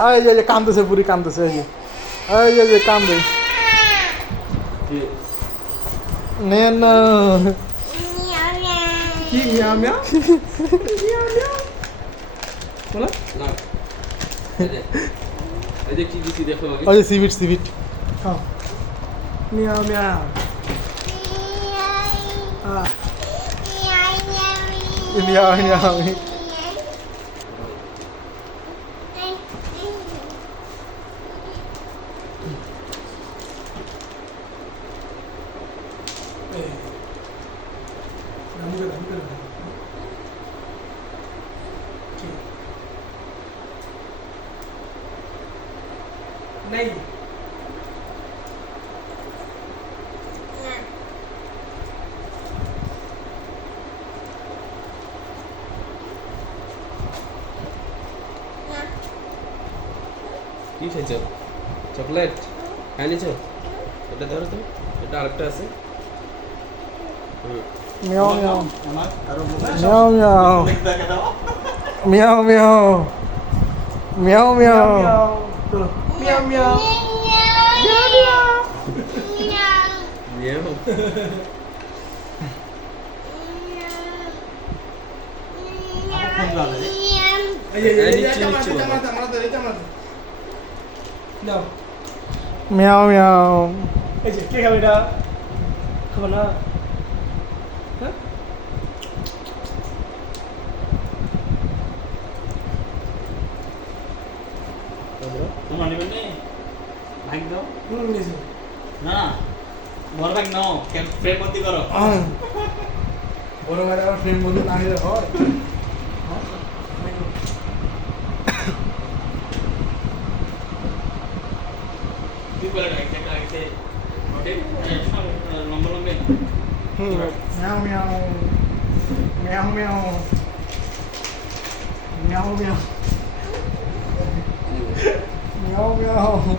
এই যে কান্দতেছে বুড়ি কান্দতেছে এই যে। এই যে যে কান্দে। নে না। কি মিয়া মিয়া? মিয়া মিয়া বলো। না। এই যে- কি দিছি দেখো আগে। যে সিভিট সিভিট। খাও। মিয়া মিয়া। হ্যাঁ নিয়ে আয়, নিয়ে আয়। মুখে দাও মুখে দাও नहीं কি খাইছো চকলেট? নিছো? এটা ধরো তো এটা আরেকটা আছে। Miau miau. Miau miau. Miau miau. Miau miau. Miau miau. Miau miau. মিয়াও মিয়াও এই যে কে খাবে এটা খাবে না হ্যাঁ তোমরা নেবেন নি? ভাগ দাও। না বড় ভাগ নাও ফ্রেম বন্দি করো। বড় ভাই আবার ফ্রেম বন্দি না নিলে হয়। হ্যাঁ, হ্যাঁ, লম্বা লম্বা। Meow meow. Meow meow. Meow meow. meow meow.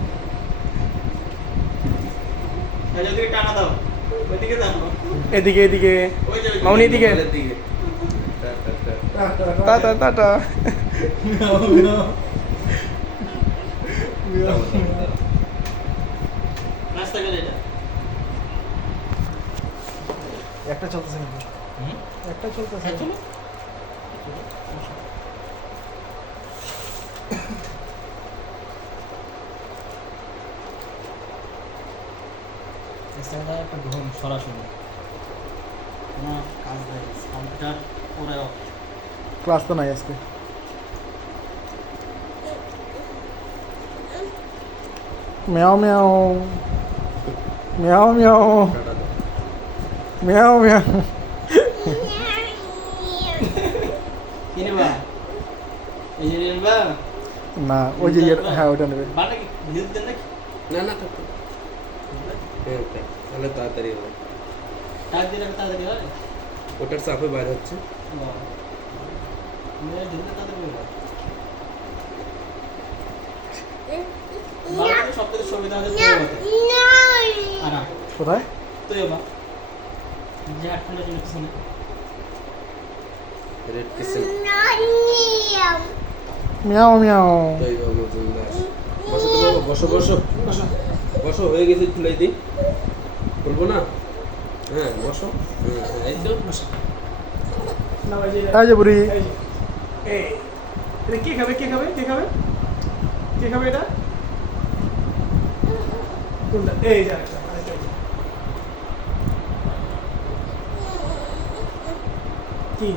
এদিকে এদিকে মামনি এদিকে টাটা টাটা নাস্তা করে এটা একটা চলতেছে নাকি একটা চলতেছে। একটা ক্লাস তো নাই আজকে। মেও মেও মেও মেও মেয়াও মেয়াও। না ওই যে ইয়ে, হ্যাঁ ওটা নেবে। না না হ্যাঁ, তাহলে তাড়াতাড়ি হবে। তাড়াতাড়ি হয়? ওটার সাপে বাইরে হচ্ছে। কোথায়? রেড কিসেল মিয়াও মিয়াও। তাই বাবা বসো তো বাবা বসো বসো। বসো। হয়ে গেছে খুলে দিই। খুলবো না? হ্যাঁ বসো। হ্যাঁ হ্যাঁ, এই তো। না এই যে বুড়ি। এই কে খাবে কে খাবে কে খাবে? কে খাবে এটা? কোনটা? এই যে সত্যি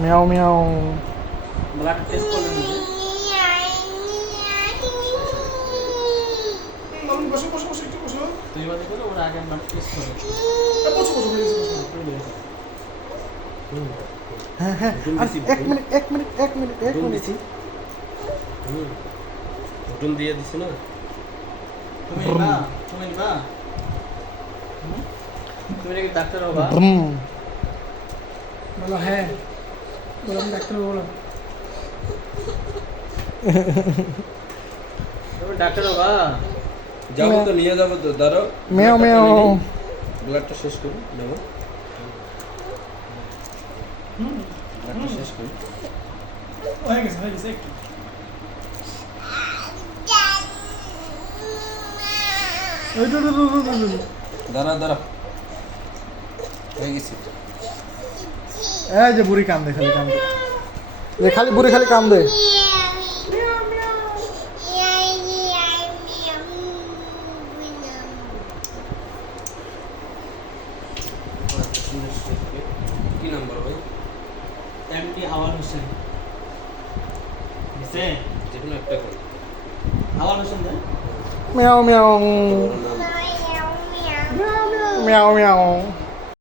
মিয়াও মিয়াও। ব্লাড টেস্ট করলেন বসো বসো বসো একটু বসো। তুমি মানে করো ওরা আগে ব্লাড টেস্ট করে বসো বসো বসো হ্যাঁ হ্যাঁ হুম, আর দিছি, এক মিনিট এক মিনিট এক মিনিট এক ঘুম মিনিট দিছি হুম ঘুটুন দিয়ে দিছি না তুমি নিবা তুমি নিবা হুম? তুমি নাকি ডাক্তার হবা ব্রুম। বলো হ্যাঁ বলো আমি ডাক্তার বলো তুমি ডাক্তার হবা যাব তো নিয়ে যাব তো দাঁড়াও মেও মেও ব্লাডটা শেষ করি নেব হয়ে গেছে হয়ে গেছে একটু। দাঁড়া দাঁড়া। হয়ে গেছে। এই যে বুড়ি কান্দে খালি কান্দে। দে খালি বুড়ি খালি কান্দে। কি নাম্বার ভাই এমডি আওয়াল হোসেন বুঝছে যে কোনো একটা কোন আওয়াল হোসেন দেয় মেও মেও নাম মেও মেও